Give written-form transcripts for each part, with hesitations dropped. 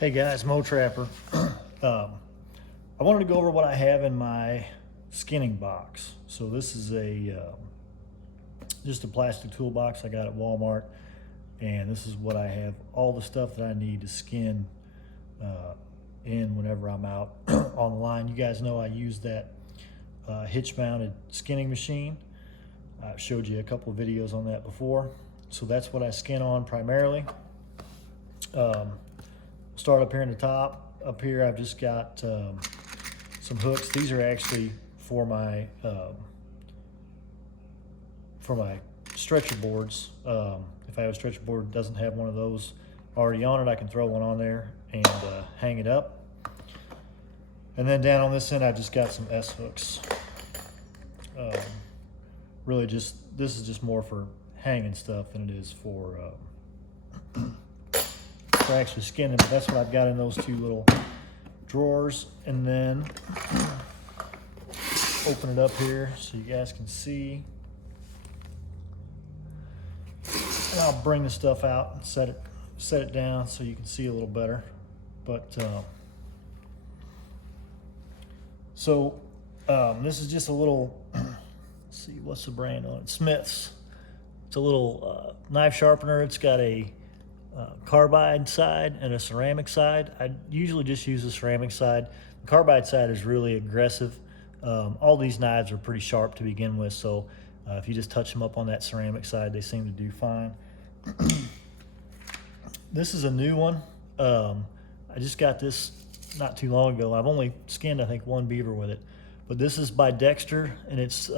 Hey guys, Mo Trapper. I wanted to go over what I have in my skinning box. So this is just a plastic toolbox I got at Walmart, and this is what I have, all the stuff that I need to skin in whenever I'm out on the line. You guys know I use that hitch-mounted skinning machine. I've showed you a couple of videos on that before. So that's what I skin on primarily. Start up here in the top. Up here I've just got some hooks. These are actually for my stretcher boards. If I have a stretcher board that doesn't have one of those already on it, I can throw one on there and hang it up. And then down on this end I've just got some S hooks. Really just, this is just more for hanging stuff than it is for actually skinning, but that's what I've got in those two little drawers. And then open it up here so you guys can see. And I'll bring the stuff out and set it down so you can see a little better. But this is just a little, let's see, what's the brand on it? Smith's. It's a little knife sharpener. It's got a carbide side and a ceramic side. I usually just use the ceramic side. The carbide side is really aggressive. All these knives are pretty sharp to begin with, so if you just touch them up on that ceramic side, they seem to do fine. This is a new one. I just got this not too long ago. I've only skinned, I think, one beaver with it. But this is by Dexter, and it's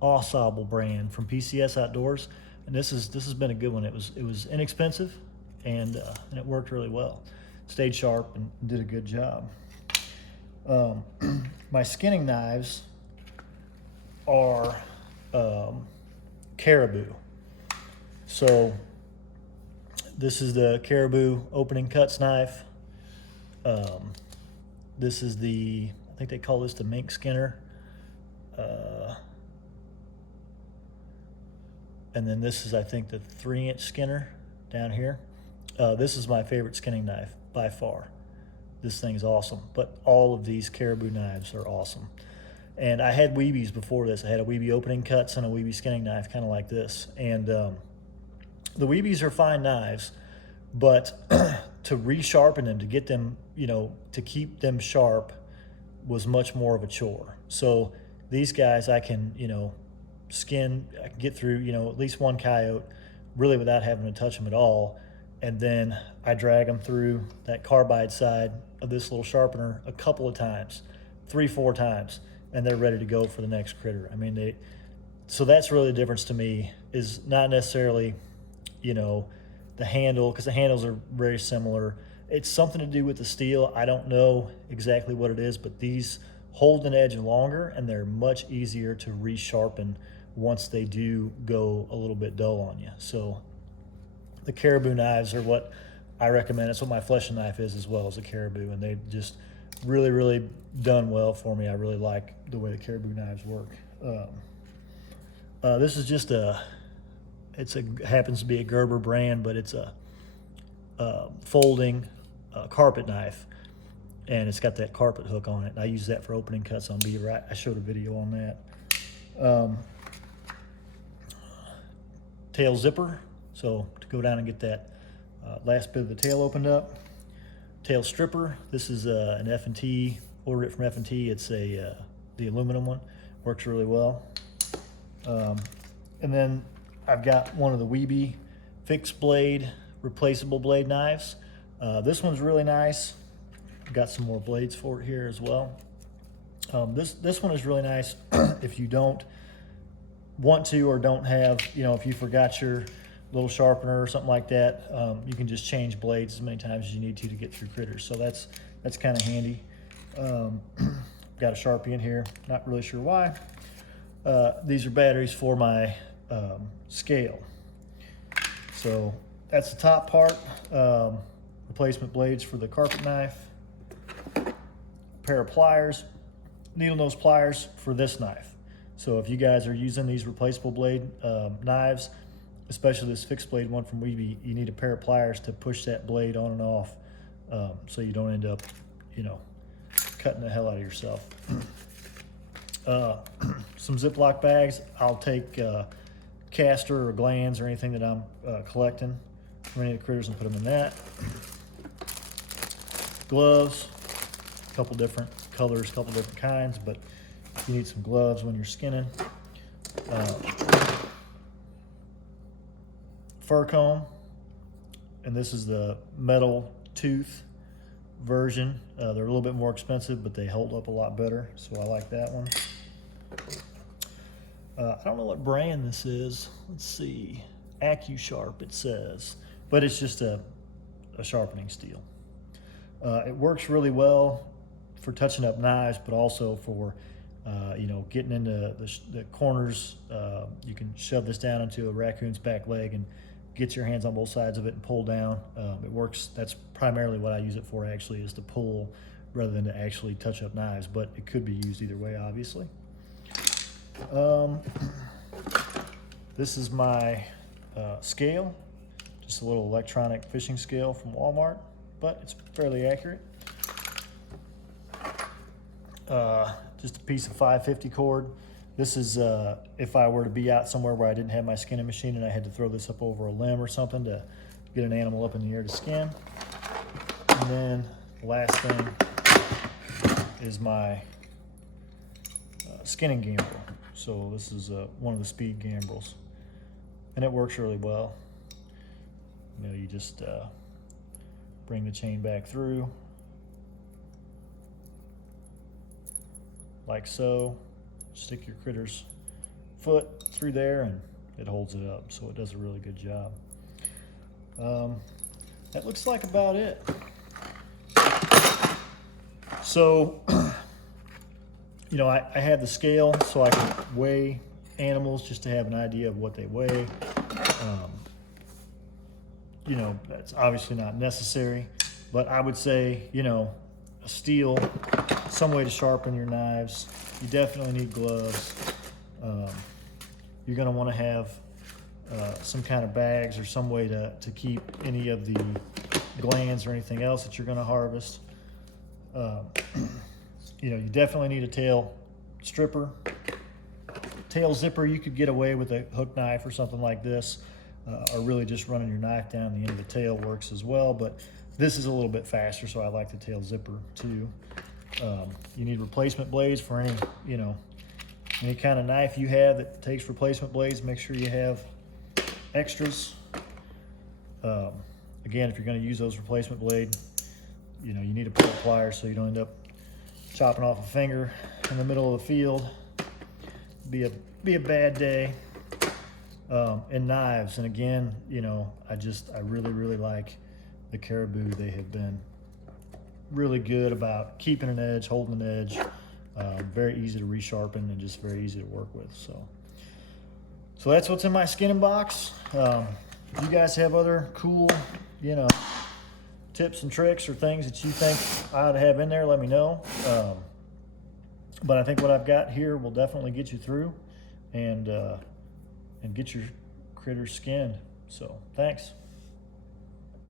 Ensemble brand from PCS Outdoors. And this has been a good one. It was inexpensive, and it worked really well. Stayed sharp and did a good job. My skinning knives are Caribou. So this is the Caribou opening cuts knife. This is I think they call this the mink skinner. And then this is, I think, the 3-inch skinner down here. This is my favorite skinning knife by far. This thing's awesome, but all of these Caribou knives are awesome. And I had Weebies before this. I had a Weebie opening cuts and a Weebie skinning knife, kind of like this. And the Weebies are fine knives, but to resharpen them, to get them, to keep them sharp was much more of a chore. So these guys I can, skin, I can get through, at least one coyote really without having to touch them at all. And then I drag them through that carbide side of this little sharpener a couple of times, 3-4 times, and they're ready to go for the next critter. I mean, so that's really the difference to me, is not necessarily, the handle, because the handles are very similar. It's something to do with the steel. I don't know exactly what it is, but these hold an edge longer, and they're much easier to resharpen once they do go a little bit dull on you. So the Caribou knives are what I recommend. It's what my fleshing knife is as well, as a Caribou, and they've just really, really done well for me. I really like the way the Caribou knives work. This is just happens to be a Gerber brand, but it's a folding carpet knife, and it's got that carpet hook on it. And I use that for opening cuts on beaver. I showed a video on that. Tail zipper, so to go down and get that last bit of the tail opened up. Tail stripper. This is an F&T. Ordered it from F&T. It's the aluminum one. Works really well. And then I've got one of the Weebie fixed blade replaceable blade knives. This one's really nice. I've got some more blades for it here as well. This one is really nice if you don't want to, or don't have, if you forgot your little sharpener or something like that, you can just change blades as many times as you need to get through critters. So that's kind of handy. Got a Sharpie in here, not really sure why. These are batteries for my scale. So that's the top part. Replacement blades for the carpet knife. A pair of pliers, needle nose pliers for this knife. So if you guys are using these replaceable blade knives, especially this fixed blade one from Weebie, you need a pair of pliers to push that blade on and off so you don't end up, you know, cutting the hell out of yourself. Some Ziploc bags. I'll take castor or glands or anything that I'm collecting from any of the critters and put them in that. Gloves, a couple different colors, a couple different kinds, but you need some gloves when you're skinning. Fur comb, and this is the metal tooth version. They're a little bit more expensive, but they hold up a lot better, so I like that one. I don't know what brand this is. Let's see. AccuSharp it says, but it's just a sharpening steel. It works really well for touching up knives, but also for you know, getting into the corners. You can shove this down into a raccoon's back leg and get your hands on both sides of it and pull down. It works. That's primarily what I use it for, actually, is to pull rather than to actually touch up knives, but it could be used either way, obviously. This is my scale, just a little electronic fishing scale from Walmart, but it's fairly accurate. Just a piece of 550 cord. This is if I were to be out somewhere where I didn't have my skinning machine and I had to throw this up over a limb or something to get an animal up in the air to skin. And then the last thing is my skinning gambrel. So this is one of the speed gambrels, and it works really well. You know, you just bring the chain back through like so, stick your critter's foot through there, and it holds it up, so it does a really good job. That looks like about it. So you know, I had the scale so I could weigh animals just to have an idea of what they weigh. You know, that's obviously not necessary, but I would say, you know, a steel, some way to sharpen your knives. You definitely need gloves. You're gonna wanna have some kind of bags or some way to keep any of the glands or anything else that you're gonna harvest. You know, you definitely need a tail stripper. Tail zipper, you could get away with a hook knife or something like this, or really just running your knife down the end of the tail works as well, but this is a little bit faster, so I like the tail zipper too. You need replacement blades for any, you know, any kind of knife you have that takes replacement blades. Make sure you have extras. Again, if you're going to use those replacement blade, you know, you need a pair of pliers so you don't end up chopping off a finger in the middle of the field. Be a bad day. And knives, and again, you know, I really like the Caribou. They have been really good about keeping an edge, holding an edge. Very easy to resharpen and just very easy to work with. So that's what's in my skinning box. If you guys have other cool, you know, tips and tricks or things that you think I ought to have in there, let me know. But I think what I've got here will definitely get you through and get your critters skinned. So thanks.